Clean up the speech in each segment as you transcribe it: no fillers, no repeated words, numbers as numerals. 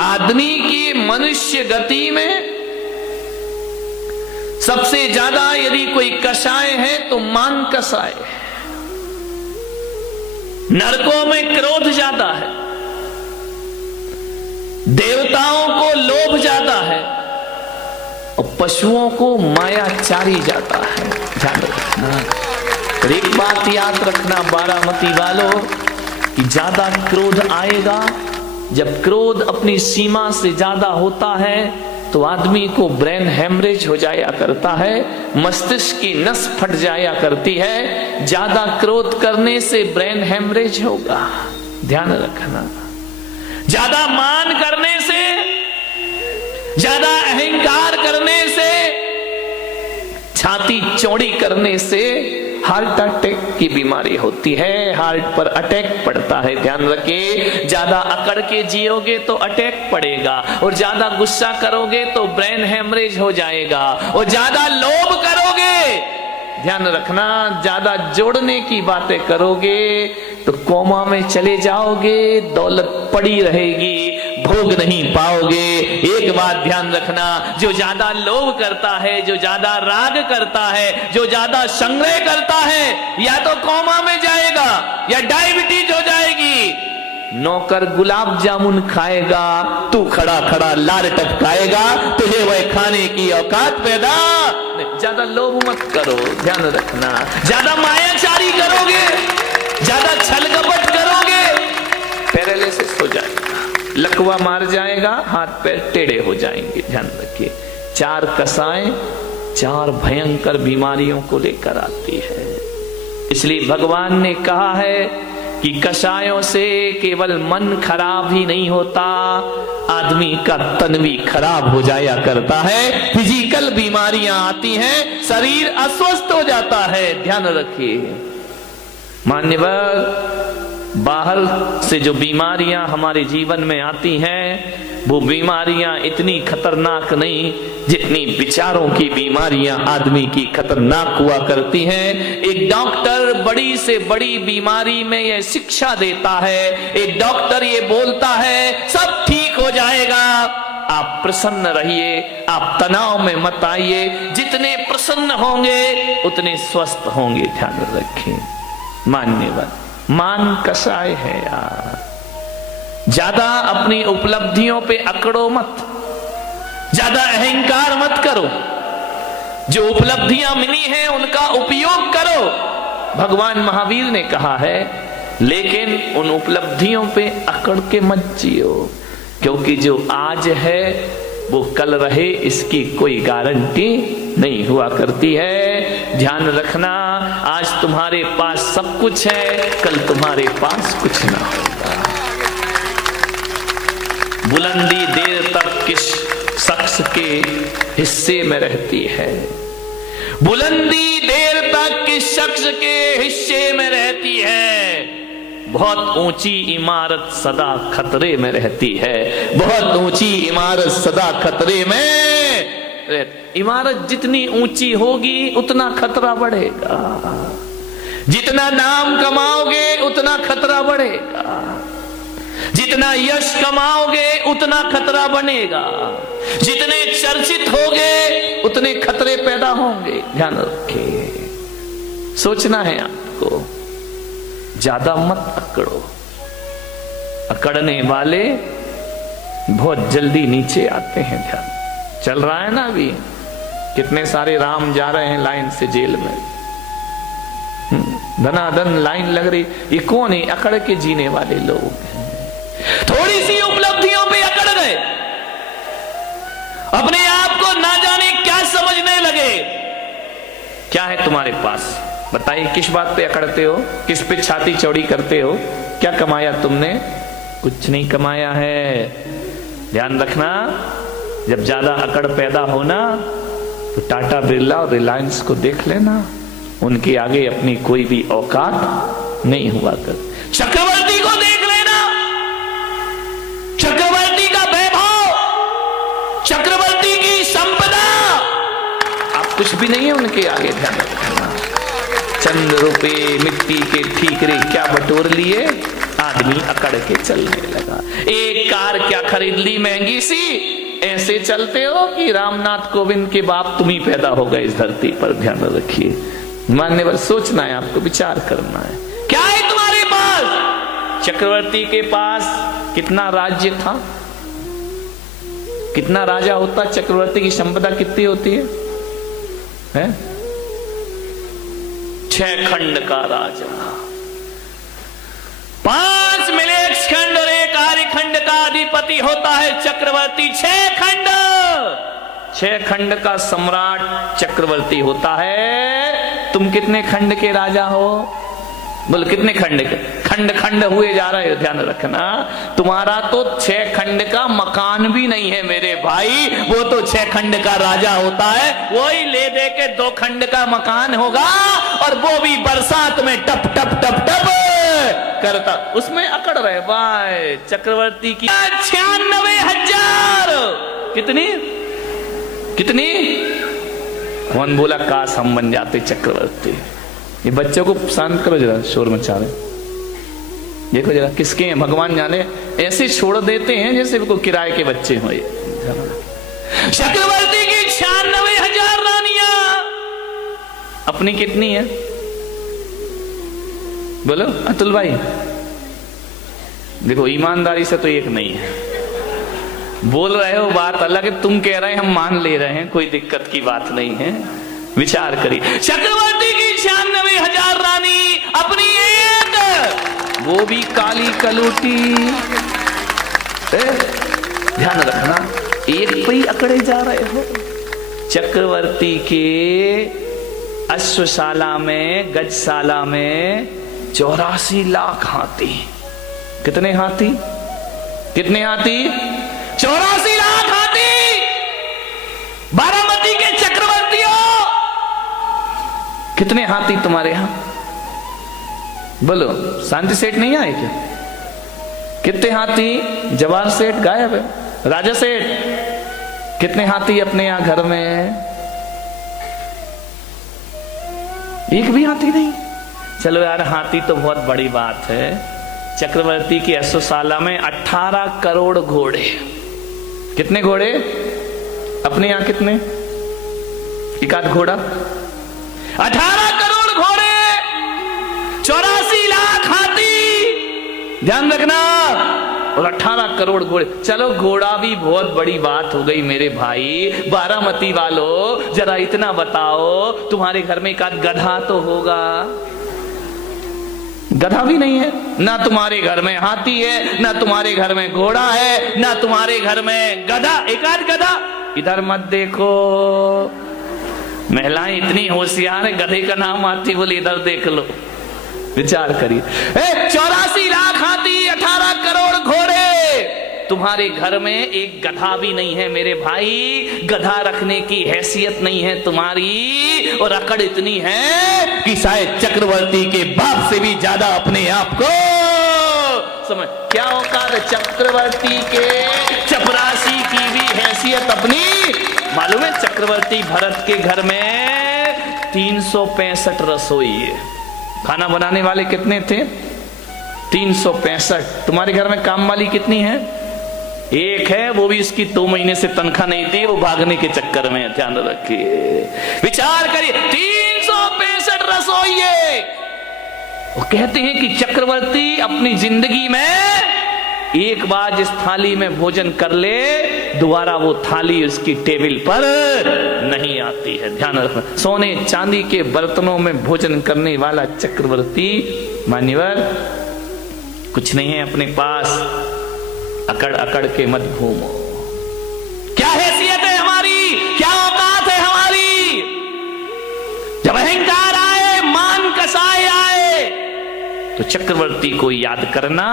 आदमी की मनुष्य गति में सबसे ज्यादा यदि कोई कषाय है तो मान कषाय है। नरकों में क्रोध ज्यादा है, देवताओं को लोभ ज्यादा है और पशुओं को मायाचारी जाता है। ध्यान रखना, एक बात याद रखना बारामती वालों कि ज्यादा क्रोध आएगा, जब क्रोध अपनी सीमा से ज्यादा होता है तो आदमी को ब्रेन हेमरेज हो जाया करता है, मस्तिष्क की नस फट जाया करती है। ज्यादा क्रोध करने से ब्रेन हेमरेज होगा, ध्यान रखना। ज्यादा मान करने से, ज्यादा अहंकार करने से, छाती चौड़ी करने से हार्ट अटैक की बीमारी होती है, हार्ट पर अटैक पड़ता है। ध्यान रखिए, ज्यादा अकड़ के जियोगे तो अटैक पड़ेगा, और ज्यादा गुस्सा करोगे तो ब्रेन हेमरेज हो जाएगा, और ज्यादा लोभ करोगे, ध्यान रखना, ज्यादा जोड़ने की बातें करोगे तो कोमा में चले जाओगे, दौलत पड़ी रहेगी, भोग नहीं पाओगे। एक बात ध्यान रखना, जो ज्यादा लोभ करता है, जो ज्यादा राग करता है, जो ज्यादा संग्रह करता है, या तो कोमा में जाएगा या डायबिटीज हो जाएगी। नौकर गुलाब जामुन खाएगा, तू खड़ा खड़ा लार टपकाएगा, तुझे वह खाने की औकात पैदा। ज्यादा लोभ मत करो, ध्यान रखना। ज्यादा मायाचारी करोगे, ज्यादा छल कपट करोगे, पैरालिसिस हो जाएगा, लकवा मार जाएगा, हाथ पैर टेढ़े हो जाएंगे। ध्यान रखिए, चार कसाएं चार भयंकर बीमारियों को लेकर आती है। इसलिए भगवान ने कहा है कि कषायों से केवल मन खराब ही नहीं होता, आदमी का तन भी खराब हो जाया करता है, फिजिकल बीमारियां आती हैं, शरीर अस्वस्थ हो जाता है। ध्यान रखिए मान्यवर, बाहर से जो बीमारियां हमारे जीवन में आती हैं वो बीमारियां इतनी खतरनाक नहीं जितनी विचारों की बीमारियां आदमी की खतरनाक हुआ करती हैं। एक डॉक्टर बड़ी से बड़ी बीमारी में यह शिक्षा देता है, एक डॉक्टर ये बोलता है सब ठीक हो जाएगा, आप प्रसन्न रहिए, आप तनाव में मत आइए, जितने प्रसन्न होंगे उतने स्वस्थ होंगे। ध्यान रखें मान्यवर, मान कषाय है यार। ज्यादा अपनी उपलब्धियों पे अकड़ो मत, ज्यादा अहंकार मत करो, जो उपलब्धियां मिली हैं उनका उपयोग करो। भगवान महावीर ने कहा है, लेकिन उन उपलब्धियों पे अकड़ के मत जियो, क्योंकि जो आज है वो कल रहे इसकी कोई गारंटी नहीं हुआ करती है। ध्यान रखना, आज तुम्हारे पास सब कुछ है, कल तुम्हारे पास कुछ ना होगा। बुलंदी देर तक किस शख्स के हिस्से में रहती है, बुलंदी देर तक किस शख्स के हिस्से में रहती है। बहुत ऊंची इमारत सदा खतरे में रहती है, बहुत ऊंची इमारत सदा खतरे में। इमारत जितनी ऊंची होगी उतना खतरा बढ़ेगा, जितना नाम कमाओगे उतना खतरा बढ़ेगा, जितना यश कमाओगे उतना खतरा बनेगा, जितने चर्चित होगे उतने खतरे पैदा होंगे। ध्यान रखिए, सोचना है आपको, ज्यादा मत अकड़ो, अकड़ने वाले बहुत जल्दी नीचे आते हैं। ध्यान चल रहा है ना, अभी कितने सारे राम जा रहे हैं लाइन से जेल में, धनाधन लाइन लग रही। ये कौन है? अकड़ के जीने वाले लोग हैं। थोड़ी सी उपलब्धियों पे अकड़ गए, अपने आप को ना जाने क्या समझने लगे। क्या है तुम्हारे पास? बताइए, किस बात पे अकड़ते हो, किस पे छाती चौड़ी करते हो? क्या कमाया तुमने? कुछ नहीं कमाया है। ध्यान रखना, जब ज्यादा अकड़ पैदा होना तो टाटा बिरला और रिलायंस को देख लेना, उनके आगे अपनी कोई भी औकात नहीं हुआ कर। चक्रवर्ती को देख लेना, चक्रवर्ती का वैभव, चक्रवर्ती की संपदा, आप कुछ भी नहीं है उनके आगे। ध्यान रखना, चंद रुपए मिट्टी के ठीकरे क्या बटोर लिए, आज आदमी अकड़ के चलने लगा। एक कार क्या खरीद ली महंगी सी, ऐसे चलते हो कि रामनाथ कोविंद के बाप तुम ही पैदा हो गए इस धरती पर। ध्यान रखिए, मान्यवर, सोचना है आपको, विचार करना है। क्या है तुम्हारे पास? चक्रवर्ती के पास कितना राज्य था, कितना राजा होता? चक्रवर्ती की संपदा कितनी होती है? 6 खंड का राजा, 5 मिलेक्स खंड और 1 आर्य खंड का अधिपति होता है चक्रवर्ती। 6 खंड, 6 खंड का सम्राट चक्रवर्ती होता है। तुम कितने खंड के राजा हो? बोलो कितने खंड के? खंड खंड हुए जा रहे हो, ध्यान रखना। तुम्हारा तो 6 खंड का मकान भी नहीं है मेरे भाई, वो तो 6 खंड का राजा होता है। वही ले दे के 2 खंड का मकान होगा, और वो भी बरसात में टप टप टप टप करता, उसमें अकड़ रहे भाई। चक्रवर्ती की 96,000, कितनी कितनी? कौन बोला काश हम बन जाते चक्रवर्ती? ये बच्चों को शांत करो जरा, शोर मचा रहे। देखो जरा किसके हैं, भगवान जाने, ऐसे छोड़ देते हैं जैसे कोई किराए के बच्चे हो। चक्रवर्ती की 96,000 रानियां, अपनी कितनी है? बोलो अतुल भाई। देखो ईमानदारी से तो एक नहीं है, बोल रहे हो बात अलग है, तुम कह रहे हैं हम मान ले रहे हैं, कोई दिक्कत की बात नहीं है। विचार करिए, चक्रवर्ती की 96,000 रानी, अपनी एक, वो भी काली कलूटी। ध्यान रखना, एक पे ही अकड़े जा रहे हो। चक्रवर्ती के अश्वशाला में, गजशाला में 84 लाख हाथी। कितने हाथी? कितने हाथी? 84 लाख हाथी। बारामती के चक्रवर्ती हो, कितने हाथी तुम्हारे यहां? बोलो, शांति सेठ नहीं आए क्या? कितने हाथी? जवाहर सेठ गायब है, राजा सेठ कितने हाथी अपने यहां घर में? एक भी हाथी नहीं। चलो यार, हाथी तो बहुत बड़ी बात है। चक्रवर्ती की अश्वशाला में 18 करोड़ घोड़े। कितने घोड़े? अपने यहां कितने? एक आध घोड़ा। 18 करोड़ घोड़े, 84 लाख हाथी। ध्यान रखना, और 18 करोड़ घोड़े। चलो घोड़ा भी बहुत बड़ी बात हो गई मेरे भाई। बारामती वालों, जरा इतना बताओ, तुम्हारे घर में एक आध गधा तो होगा? गधा भी नहीं है। ना तुम्हारे घर में हाथी है, ना तुम्हारे घर में घोड़ा है, ना तुम्हारे घर में गधा, एक आध गधा। इधर मत देखो, महिलाएं इतनी होशियार है, गधे का नाम हाथी बोले, इधर देख लो। विचार करिए, 84 लाख हाथी, 18 करोड़ घोड़े। तुम्हारे घर में एक गधा भी नहीं है मेरे भाई। गधा रखने की हैसियत नहीं है तुम्हारी, और अकड़ इतनी है कि शायद चक्रवर्ती के बाप से भी ज्यादा अपने आप को समझ। क्या औकात है चक्रवर्ती के? चपरासी की भी हैसियत अपनी। मालूम है चक्रवर्ती भरत के घर में 365 रसोई है। खाना बनाने वाले कितने थे? 365। तुम्हारे घर में काम वाली कितनी है? एक है, वो भी इसकी 2 महीने से तनख्वाह नहीं दी, वो भागने के चक्कर में। ध्यान रखिए, विचार करिए, 365 रसोई है। वो कहते हैं कि चक्रवर्ती अपनी जिंदगी में एक बार जिस थाली में भोजन कर ले, दोबारा वो थाली उसकी टेबल पर नहीं आती है। ध्यान रखना, सोने चांदी के बर्तनों में भोजन करने वाला चक्रवर्ती मान्यवर कुछ नहीं है अपने पास। अकड़ अकड़ के मत घूमो। क्या हैसियत है हमारी, क्या औकात है हमारी? जब अहंकार आए, मान कसाए आए, तो चक्रवर्ती को याद करना,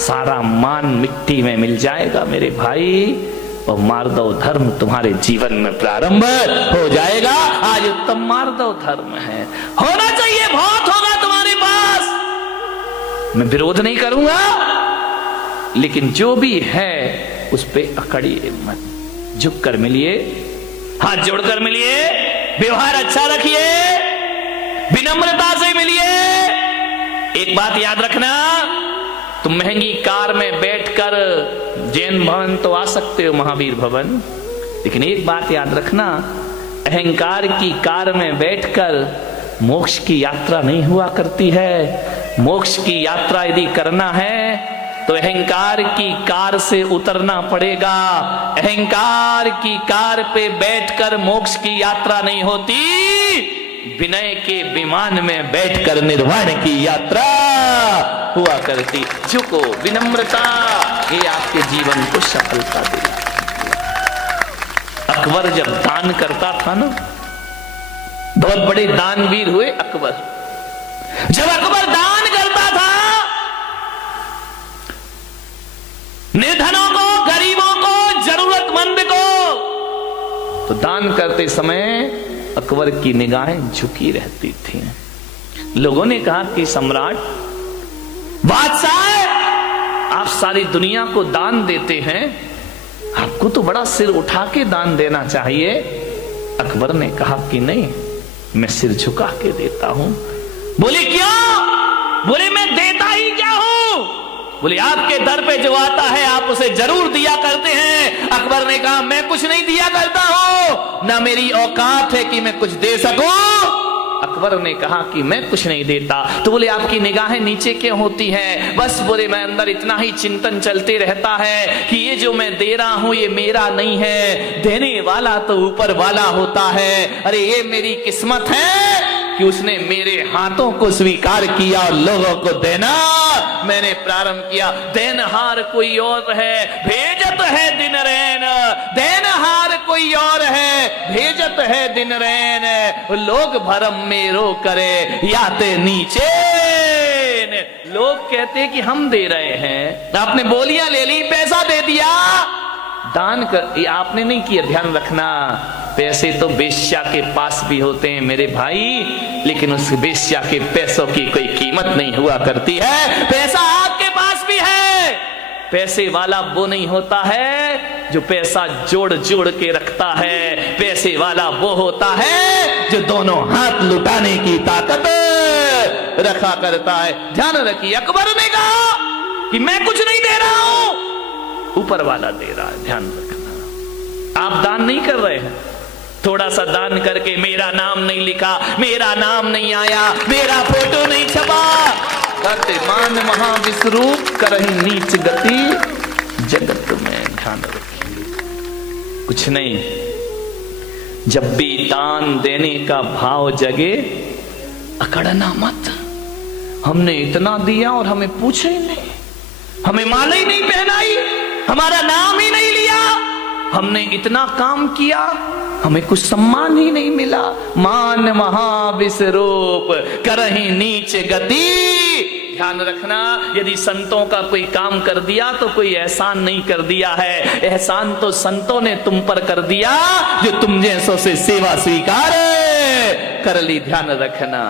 सारा मान मिट्टी में मिल जाएगा मेरे भाई, और मार्दव धर्म तुम्हारे जीवन में प्रारंभ हो जाएगा। आज उत्तम मार्दव धर्म है, होना चाहिए, बहुत होगा तुम्हारे पास। मैं विरोध नहीं करूंगा, लेकिन जो भी है उस पे अकड़िए मत। झुक कर मिलिए, हाथ जोड़कर मिलिए, व्यवहार अच्छा रखिए, विनम्रता से मिलिए। एक बात याद रखना, तुम महंगी कार में बैठकर जैन भवन तो आ सकते हो, महावीर भवन, लेकिन एक बात याद रखना, अहंकार की कार में बैठकर मोक्ष की यात्रा नहीं हुआ करती है। मोक्ष की यात्रा यदि करना है तो अहंकार की कार से उतरना पड़ेगा। अहंकार की कार पे बैठकर मोक्ष की यात्रा नहीं होती, विनय के विमान में बैठकर निर्वाण की यात्रा हुआ करती। झुको, विनम्रता, ये आपके जीवन को सफलता देगी। अकबर जब दान करता था ना, बहुत बड़े दानवीर हुए अकबर। जब अकबर दान करता था निर्धनों को, गरीबों को, जरूरतमंद को, तो दान करते समय अकबर की निगाहें झुकी रहती थी। लोगों ने कहा कि सम्राट, बादशाह, आप सारी दुनिया को दान देते हैं, आपको तो बड़ा सिर उठा के दान देना चाहिए। अकबर ने कहा कि नहीं, मैं सिर झुका के देता हूं। बोले क्यों? बोले मैं देता ही क्या हूं? बोले आपके दर पे जो आता है आप उसे जरूर दिया करते हैं। अकबर ने कहा मैं कुछ नहीं दिया करता हूं, ना मेरी औकात है कि मैं कुछ दे सकूं। अकबर ने कहा कि मैं कुछ नहीं देता। तो बोले आपकी निगाहें नीचे क्यों होती हैं? बस बोले मैं अंदर इतना ही चिंतन चलते रहता है कि ये जो मैं दे रहा हूं ये मेरा नहीं है, देने वाला तो ऊपर वाला होता है। अरे ये मेरी किस्मत है कि उसने मेरे हाथों को स्वीकार किया और लोगों को देना मैंने प्रारंभ किया। देनहार कोई और है, भेजत है दिन रैन। देनहार कोई और है, भेजत है दिन रैन। लोग भरम में रो करे, याते नीचे। लोग कहते कि हम दे रहे हैं, आपने बोलियां ले ली, पैसा दे दिया, दान कर, ये आपने नहीं किया। ध्यान रखना, पैसे तो वेश्या के पास भी होते हैं मेरे भाई, लेकिन उस वेश्या के पैसों की कोई कीमत नहीं हुआ करती है। पैसा आपके पास भी है। पैसे वाला वो नहीं होता है जो पैसा जोड़ जोड़ के रखता है। पैसे वाला वो होता है जो दोनों हाथ लुटाने की ताकत रखा करता है। ध्यान रखिए, अकबर ने कहा कि मैं कुछ नहीं दे रहा हूं, ऊपर वाला दे रहा है। ध्यान रखना, आप दान नहीं कर रहे हैं। थोड़ा सा दान करके मेरा नाम नहीं लिखा, मेरा नाम नहीं आया, मेरा फोटो नहीं छपा, करते मान महाविश्वरूप करही नीच गति जगत में। ध्यान रखिए, कुछ नहीं, जब भी दान देने का भाव जगे अकड़ना मत। हमने इतना दिया और हमें पूछे ही नहीं, हमें माला ही नहीं पहनाई, हमारा नाम ही नहीं लिया, हमने इतना काम किया, हमें कुछ सम्मान ही नहीं मिला। मान महाविश्वरूप करही नीच गति। ध्यान रखना, यदि संतों का कोई काम कर दिया तो कोई एहसान नहीं कर दिया है, एहसान तो संतों ने तुम पर कर दिया जो तुम जैसों से सेवा स्वीकार कर ली। ध्यान रखना।